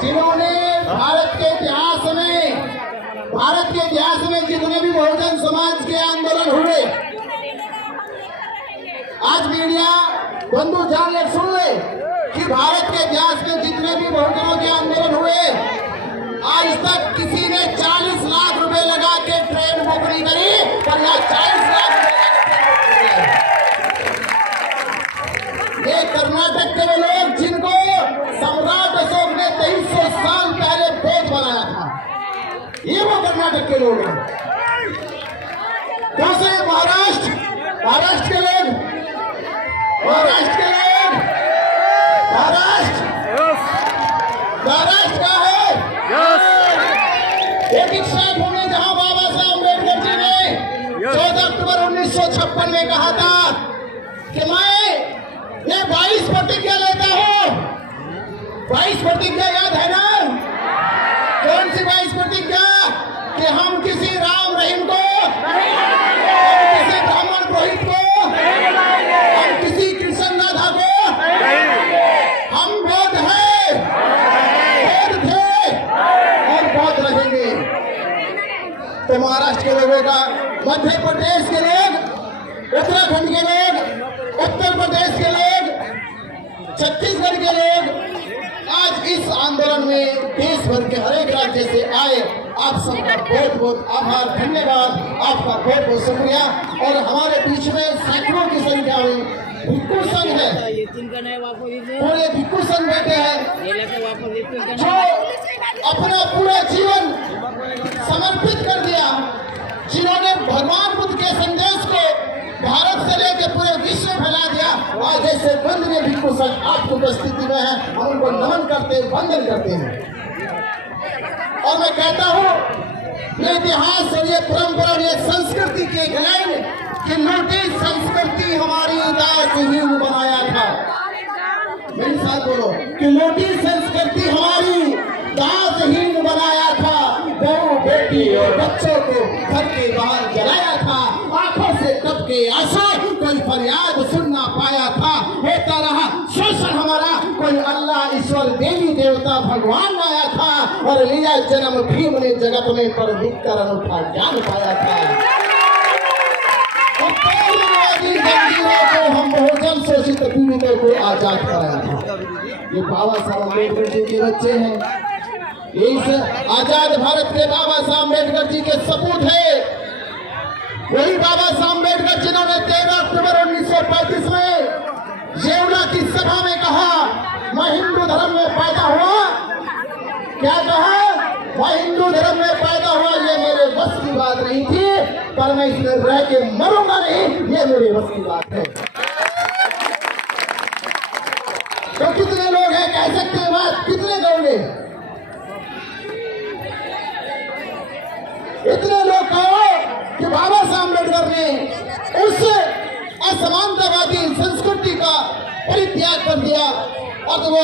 जिन्होंने भारत के इतिहास में जितने भी बहुजन समाज के आंदोलन हुए, आज मीडिया बंधु जान ले, सुन ले कि भारत के इतिहास में जितने भी बहुजनों के आंदोलन हुए, आज तक किसी ने 40 लाख रुपए लगा के ट्रेन बुक नहीं करी, पर यहाँ 40 लाख ये कर्नाटक के लोग जिनको सम्राट अशोक ने 2300 साल पहले बोध बनाया था, ये वो कर्नाटक के लोग हैं। दूसरे महाराष्ट्र के लोग, महाराष्ट्र का है एक इच्छा भूमि जहां बाबा साहब अम्बेडकर जी ने 14 अक्टूबर 1956 में कहा था कि मैं ये 22 प्रतिज्ञा लेता हूं। 22 प्रतिज्ञा याद है ना? कौन सी 22 प्रतिज्ञा? कि हम किसी राम रहीम को, हम किसी ब्राह्मण पुरोहित को, हम किसी कृष्ण राधा को, हम बौद्ध हैं, बौद्ध थे और बौद्ध रहेंगे। तो महाराष्ट्र के लोगों का, मध्य प्रदेश के लोग, उत्तराखंड के लोग, उत्तर प्रदेश के लोग, छत्तीसगढ़ के लोग आज इस आंदोलन में देश भर के हर एक राज्य से आए। आप सबका बहुत बहुत आभार, धन्यवाद, आपका बहुत बहुत शुक्रिया। और हमारे बीच में सैकड़ों की संख्या में भिक्खु संघ है, पूरे भिक्खु संघ बैठे हैं जो अपना पूरा जीवन समर्पित कर दिया, जिन्होंने भगवान बुद्ध के संदेश को भारत से लेकर पूरे विश्व में फैला दिया। आज ऐसे वंदनीय भिक्खु संघ आपकी उपस्थिति में है, हम उनको नमन करते हैं, वंदन करते हैं। और मैं कहता हूँ ये इतिहास और ये परंपरा और ये संस्कृति की एक लाइन कि लूटी संस्कृति हमारी दासहीन बनाया था। मेरे साथ बोलो कि लूटी संस्कृति हमारी दासहीन बनाया था। बहू बेटी और बच्चों को घर के बाहर जलाया था, आंखों से कब के आंसू, कोई फरियाद सुन ना पाया था। होता रहा शोषण हमारा, कोई अल्लाह ईश्वर देवी देवता भगवान आया था और लिया जन्म भीम ने जगत में, पर दिखकर अनूठा ज्ञान पाया था। को हम बहुजन शोषित पीड़ितों को आजाद कराया था। ये बाबा साहब अम्बेडकर जी के बच्चे हैं, इस आजाद भारत के बाबा साहब अम्बेडकर जी के सपूत है। वही बाबा साहब अम्बेडकर जिन्होंने 13 अक्टूबर 1935 में येवला की सभा में कहा, मैं हिंदू धर्म में पैदा हुआ। क्या कहा? मैं हिंदू धर्म में पैदा हुआ, ये मेरे बस की बात नहीं थी, पर मैं इसमें रह के मरूंगा नहीं, ये मेरे बस की बात है। तो कितने लोग हैं कह सकते हैं बात? कितने कहोगे? इतने लोग कहो कि बाबा साहब अम्बेडकर ने उस असमानतावादी संस्कृति का परित्याग कर दिया और वो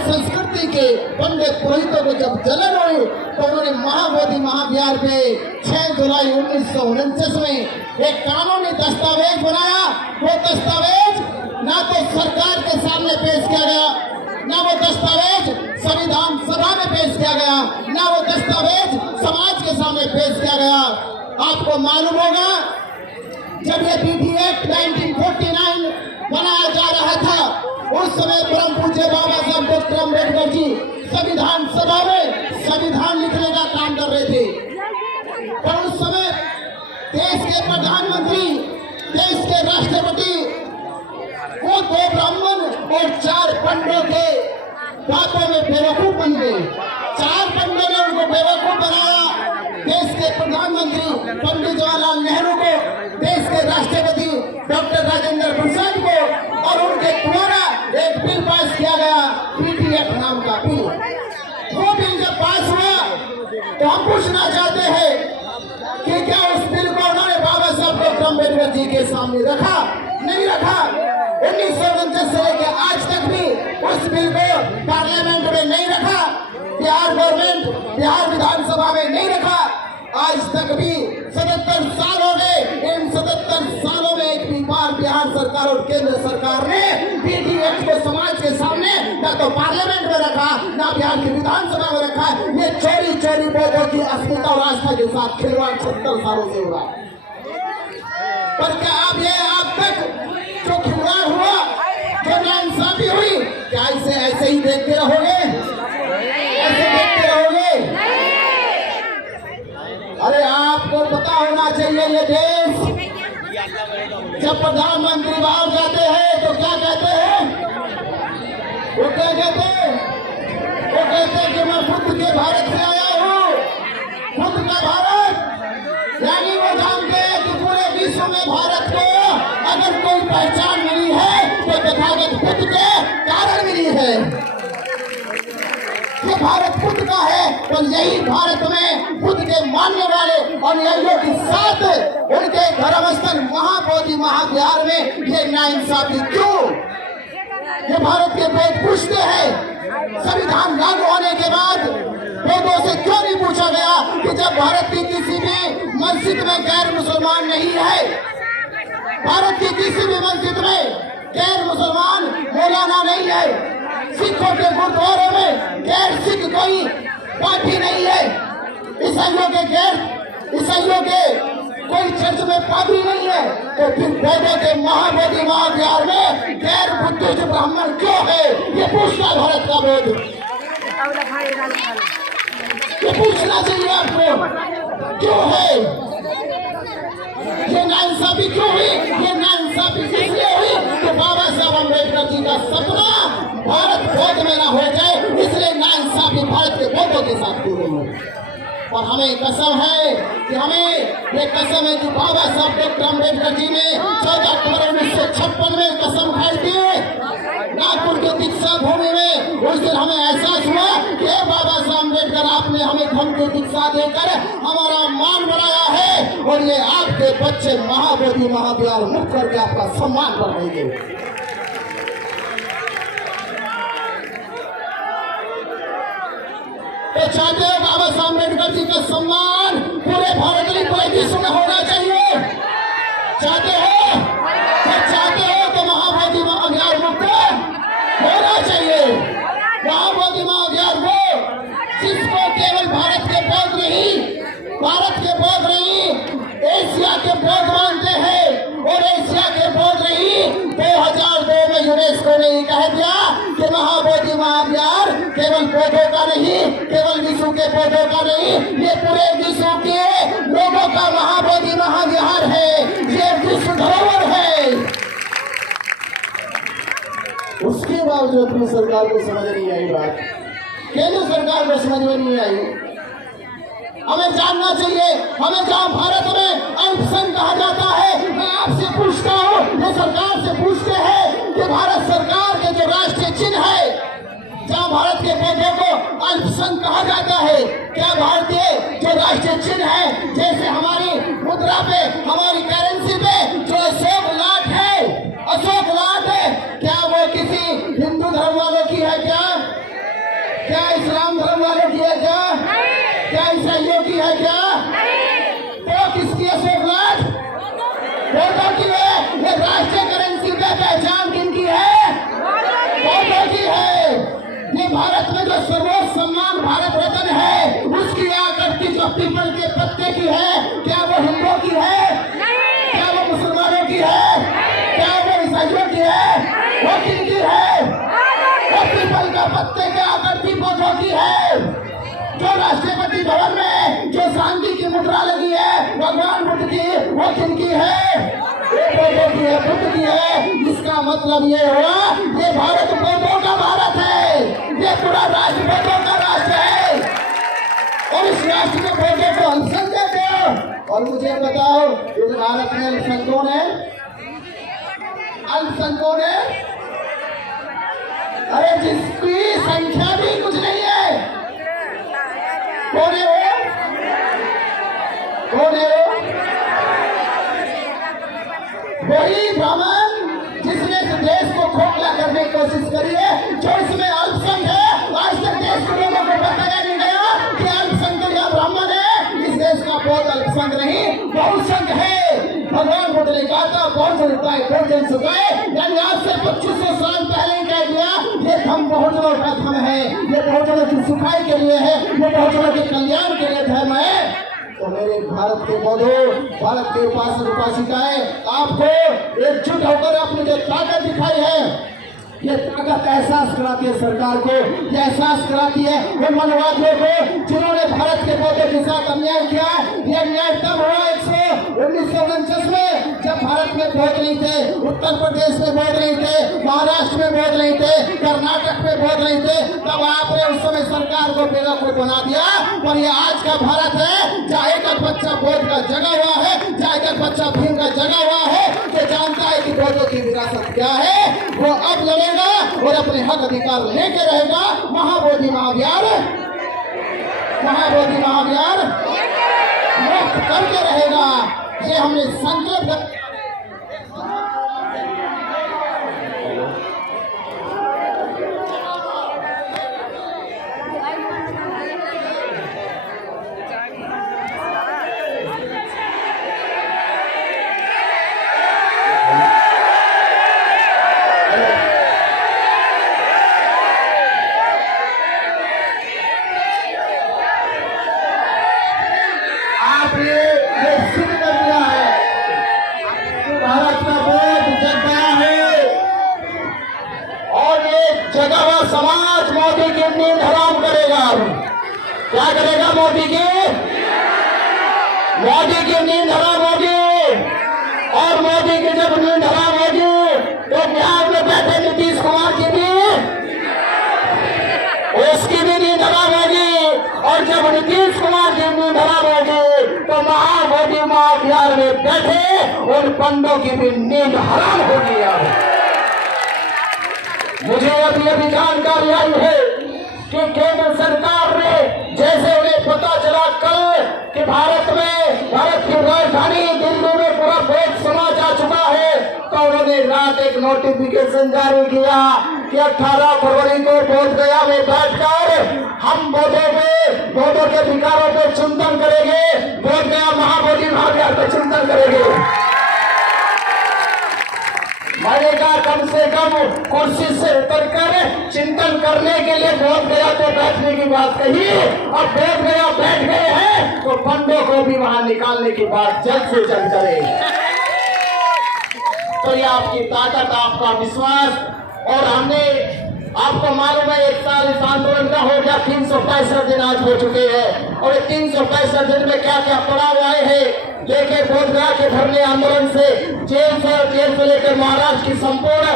संस्कृति के पंडित पुरोहितों को जब जलन हुई तो उन्होंने महाबोधि महाविहार पे 6 जुलाई 1949 में एक कानूनी दस्तावेज बनाया। वो दस्तावेज ना तो सरकार के सामने पेश किया गया, ना वो दस्तावेज संविधान सभा में पेश किया गया, ना वो दस्तावेज समाज के सामने पेश किया गया। आपको मालूम होगा जब ये बीटी एक्ट 1949 बनाया जा रहा था, उस समय परम पूज्य बाबा साहब डॉक्टर अम्बेडकर जी संविधान सभा में संविधान लिखने का काम कर रहे थे। पर उस समय देश के प्रधानमंत्री, देश के राष्ट्रपति वो 2 ब्राह्मण और 4 पंडितों के बातों में बेवकूफ बन गए। 4 पंडितों ने उनको बेवकूफ बनाया। देश के प्रधानमंत्री पंडित जवाहरलाल नेहरू को, देश के राष्ट्रपति डॉक्टर राजेंद्र प्रसाद को, और उनके द्वारा एक बिल पास किया गया, पीटीएफ नाम का बिल। वो बिल जब पास हुआ तो हम पूछना चाहते हैं कि क्या उस बिल को उन्होंने बाबा साहब डॉक्टर अम्बेडकर जी के सामने रखा? नहीं रखा। 1949 से लेकर आज तक भी उस बिल को पार्लियामेंट में नहीं रखा, बिहार गवर्नमेंट, बिहार विधानसभा में नहीं रखा। आज तक भी 77 साल हो गए। इन 77 सालों में एक भी बार बिहार सरकार और केंद्र सरकार ने बीटी एक्ट को समाज के सामने ना तो पार्लियामेंट में रखा, ना बिहार की विधानसभा में रखा। ये चोरी चोरी बौद्धों की अस्मिता और आस्था के साथ खिलवाड़ 70 सालों से हो रहा है। पर क्या आप ये आप तक जो खिलवाड़ हुआ, जो नाइंसाफी हुई, क्या इसे ऐसे ही देखते रहोगे? ऐसे देखते रहोगे? अरे आपको पता होना चाहिए, ये देश जब प्रधानमंत्री बाहर जाते हैं तो क्या कहते हैं? वो क्या कहते हैं? वो कहते हैं कि मैं बुद्ध के भारत से आया हूँ। बुद्ध का भारत, यानी वो जानते हैं कि पूरे विश्व में भारत को अगर कोई पहचान मिली है तो तथागत बुद्ध के कारण मिली है। ये भारत बुद्ध का है और यही भारत में बुद्ध के मानने वाले अनुयायियों के साथ उनके धर्मस्थल महाबोधि महाविहार में ये नाइंसाफी क्यों? ये भारत के वेद पूछते हैं, संविधान लागू होने के बाद वेदों से क्यों नहीं पूछा गया कि जब भारत की किसी भी मस्जिद में गैर मुसलमान नहीं है, भारत की किसी भी मस्जिद में गैर मुसलमान मौलाना नहीं है, सिखों के गुरुद्वारे में गैर सिख कोई पाठी नहीं है, ईसाइयों के कोई चर्च में पादरी नहीं है, तो फिर वेदों के महाबोधि महाविहार में गैर बुद्धिस्ट ब्राह्मण क्यों है? ये पूछना भारत का वेद, ये पूछना चाहिए आपको, क्यों है ये नाइंसाफी? क्यों हुई ये नाइंसाफी? इसलिए हुई तो बाबा साहब अम्बेडकर जी का सपना भारत बौद्ध में ना हो जाए, इसलिए नाइंसाफी भारत के बौद्धों के साथ पूरी हो। और हमें कसम है कि ये कसम है कि बाबा साहब डॉक्टर अम्बेडकर जी ने 14 अक्टूबर 1956 में कसम खाई थी नागपुर के दीक्षा भूमि में। उस दिन हमें एहसास हुआ कि बाबा साहब अम्बेडकर आपने हमें धर्म की दीक्षा देकर हमारा मान बढ़ाया है और ये आपके बच्चे महाबोधि महाविहार मुक्त करके आपका सम्मान बढ़ाएंगे। तो चाहते हो बाबा साहब अम्बेडकर जी का सम्मान पूरे भारत में पूरे विश्व में होना चाहिए? चाहते हो? चाहते हो तो महाबोधि महाविहार मुक्त होना चाहिए। महाबोधि महाविहार वो जिसको केवल भारत के बौद्ध नहीं एशिया के बौद्ध मानते हैं, और एशिया के बौद्ध नहीं 2002 में यूनेस्को ने कह दिया कि महाबोधि महाविहार केवल बौद्धों का नहीं, केवल विश्व के बौद्धों का नहीं, ये पूरे विश्व के लोगों का महाबोधि महाविहार है, ये विश्व धरोहर है। उसके बावजूद अपनी सरकार को समझ नहीं आई बात, केंद्र सरकार को समझ में नहीं आई। हमें जानना चाहिए, हमें जहाँ भारत में अल्पसंख्यक कहा जाता है, मैं आपसे पूछता हूँ, ये सरकार से पूछते हैं कि भारत सरकार के जो राष्ट्रीय चिन्ह है, जहाँ भारत के बौद्धों को अल्पसंख्यक कहा जाता है, क्या भारतीय जो राष्ट्रीय चिन्ह है, जैसे हमारी मुद्रा पे, हमारी करेंसी पे जो अशोक लाट है, क्या वो किसी हिंदू धर्म वालों की है? क्या इस्लाम धर्म वालों की है? क्या ईसाइयों की है? तो किसकी अशोक लाट? बौद्धों की है। ये राष्ट्रीय करेंसी पे पहचान किनकी है? बौद्धों की है। ये भारत में जो सर्वोच्च सम्मान भारत रत्न है, उसकी आकृति जो पीपल के पत्ते की है, क्या वो हिंदुओं की है? क्या वो मुसलमानों की है? क्या वो ईसाइयों की है? वो किनकी है? वो पीपल का पत्ते की आकृति बौद्धों की है। जो राष्ट्रपति भवन में जो शांति की मुद्रा लगी है भगवान बुद्ध की, वो किनकी है? बौद्धों की है, बुद्ध की है। इसका मतलब ये हुआ ये भारत बौद्धों का भारत है, ये पूरा राष्ट्र बौद्धों का राष्ट्र है, और इस राष्ट्र में बौद्धों को अल्पसंख्यक देते हो। और मुझे बताओ इस भारत में अल्पसंख्यकों ने अरे जिसकी संख्या भी कुछ नहीं है, कौन है वो? वही ब्राह्मण जिसने इस देश को खोखला करने की कोशिश करी है, जो इसमें अल्पसंख्यक है। आज तक देश के लोगों को बताया नहीं गया कि अल्पसंख्यक या ब्राह्मण है। इस देश का बहुत अल्पसंख्यक नहीं, बहुसंख्यक है। भगवान बुद्ध ने कहा था बहुत भोजन सुखाए, यानी आज से 2500 साल पहले कह दिया ये धर्म बहुजनों का धर्म है, ये बहुजनों की सुखाई के लिए है, ये बहुजनों के कल्याण के लिए धर्म है। तो मेरे भारत के बौद्धों, भारत के उपासक उपासिकाएं, आपको एकजुट होकर अपनी जो ताकत दिखाई है, ये ताकत एहसास कराती है सरकार को, ये एहसास कराती है उन मनवादियों को जिन्होंने भारत के बौद्धों के साथ अन्याय किया। ये अन्याय तब हुआ 1949 में, जब भारत में बौद्ध नहीं थे, उत्तर प्रदेश में बौद्ध नहीं थे, महाराष्ट्र में बौद्ध नहीं थे, कर्नाटक में बौद्ध नहीं थे। तब आपने उस समय सरकार को बेवकूफ बना दिया। और ये आज का भारत है जहाँ एक बच्चा बौद्ध का जगा हुआ है, जहाँ एक बच्चा भीम का जगा हुआ है, जो जानता है कि बौद्धों की विरासत क्या है, वो अब लड़ेगा और अपने हक अधिकार लेके रहेगा। महाबोधि महाविहार, महाबोधि महाविहार मुक्त करके रहेगा। ये हमने संकल्प समाज मोदी की नींद हराम करेगा। क्या करेगा? मोदी की नींद हराम होगी। और मोदी की जब नींद हराम होगी तो बिहार में बैठे नीतीश कुमार की भी, उसकी भी नींद हराम होगी। और जब नीतीश कुमार की नींद हराम होगी तो महाबोधि महाविहार में बैठे उन पंडों की भी नींद हराम होगी। मुझे अभी जानकारी आई है कि केंद्र सरकार ने, जैसे उन्हें पता चला कल कि भारत की राजधानी दिल्ली में पूरा बोध समाज आ चुका है, तो उन्होंने रात एक नोटिफिकेशन जारी किया कि 18 फरवरी को बोध गया में बैठकर हम बौद्धों के अधिकारों पर चिंतन करेंगे, बोध गया महाबोधि महाविहार पर चिंतन करेंगे। मैंने कहा कम से कम कुर्सी से उतरकर चिंतन करने के लिए बोध गया तो बैठने की बात कही, और बोध गया बैठ गए हैं तो पंडों को भी वहां निकालने की बात जल्द से जल्द करें। तो ये आपकी ताकत, आपका विश्वास। और हमने, आपको मालूम है 1 साल इस आंदोलन का हो गया, 365 दिन आज हो चुके हैं। और 365 दिन में क्या क्या पड़ाव आए हैं देखिए। बोधगया के धरने आंदोलन से जेल से लेकर महाराष्ट्र की संपूर्ण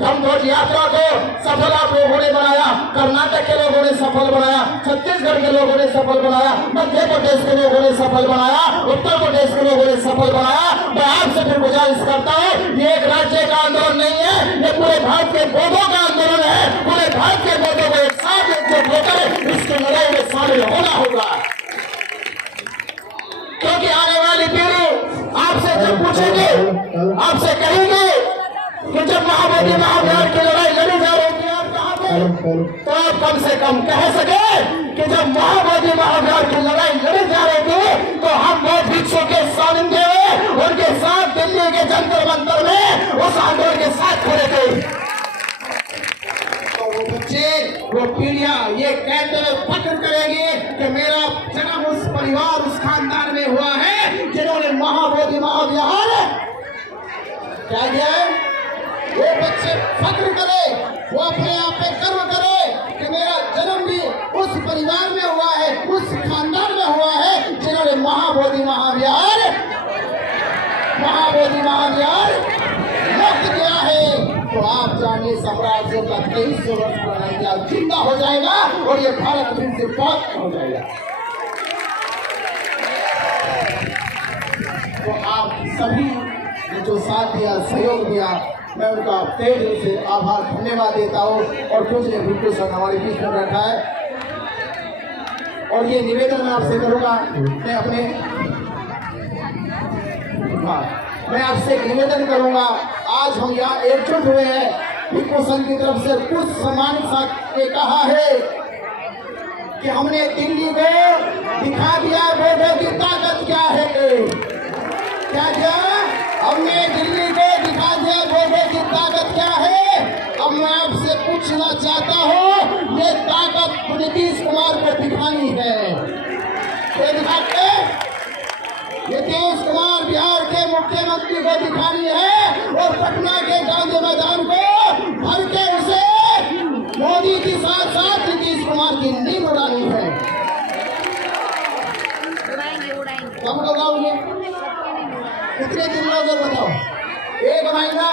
धम्मध्वज यात्रा को सफल आप लोगों ने बनाया, कर्नाटक के लोगों ने सफल बनाया, छत्तीसगढ़ के लोगों ने सफल बनाया, मध्य प्रदेश के लोगों ने सफल बनाया, उत्तर प्रदेश के लोगों ने सफल बनाया। मैं आपसे फिर गुजारिश करता हूँ, ये एक राज्य का आंदोलन नहीं है, ये पूरे भारत के बौद्धों का आंदोलन है। पूरे भारत के बौद्धों को एक साथ एकजुट होकर इसकी लड़ाई में शामिल होना होगा। क्योंकि आने वाली पीढ़ी आपसे जब पूछेगी, आपसे कहेगी कि जब महाबोधि महाविहार की लड़ाई लड़ी जा रही थी आप कहाँ थे, तो आप कम से कम कह सके कि जब महाबोधि महाविहार की लड़ाई लड़ी जा रही थी तो हम बौद्ध भिक्षुओं के सानिध्य में उनके साथ दिल्ली के जंतर मंतर में उस आंदोलन के साथ खड़े थे। तो वो बच्चे, वो पीढ़ियां ये कहते हुए फख्र करेंगे कि मेरा जन्म उस परिवार, उस खानदान में हुआ है जिन्होंने महाबोधि महाविहार क्या किया। वो बच्चे फख्र करे, वो अपने आप पे गर्व करे कि मेरा जन्म भी उस परिवार में हुआ है, उस खानदान में हुआ है जिन्होंने महाबोधि महाविहार मुक्त किया है। तो आप जानिए साम्राज्य का 2300 वर्ष पुराना इतिहास जिंदा हो जाएगा और ये भारत फिर से बहुत हो जाएगा। तो आप सभी ने जो साथ दिया, सहयोग दिया, मैं उनका तहे दिल से आभार धन्यवाद देता हूँ। और कुछ ने बिल्कुल सर हमारे बीच में बैठा है। और ये निवेदन मैं आपसे करूँगा, मैं आपसे निवेदन करूँगा, आज हम यहाँ एकजुट हुए हैं, भिक्षु संघ की तरफ से कुछ सम्मानित साथ ने कहा है कि हमने दिल्ली को दिखा दिया बौद्धों की ताकत क्या है। क्या किया? हमने दिल्ली को दिखा दिया गोडे की ताकत क्या है। अब मैं आपसे पूछना चाहता हूँ, ये ताकत नीतीश कुमार को दिखानी है, ये दिखाते नीतीश कुमार बिहार के मुख्यमंत्री को दिखानी है और पटना के गांधी मैदान को भर के उसे मोदी के साथ साथ नीतीश कुमार की नींद उड़ानी है। कब लोग आओगे? कितने दिन लोग बताओ? 1 महीना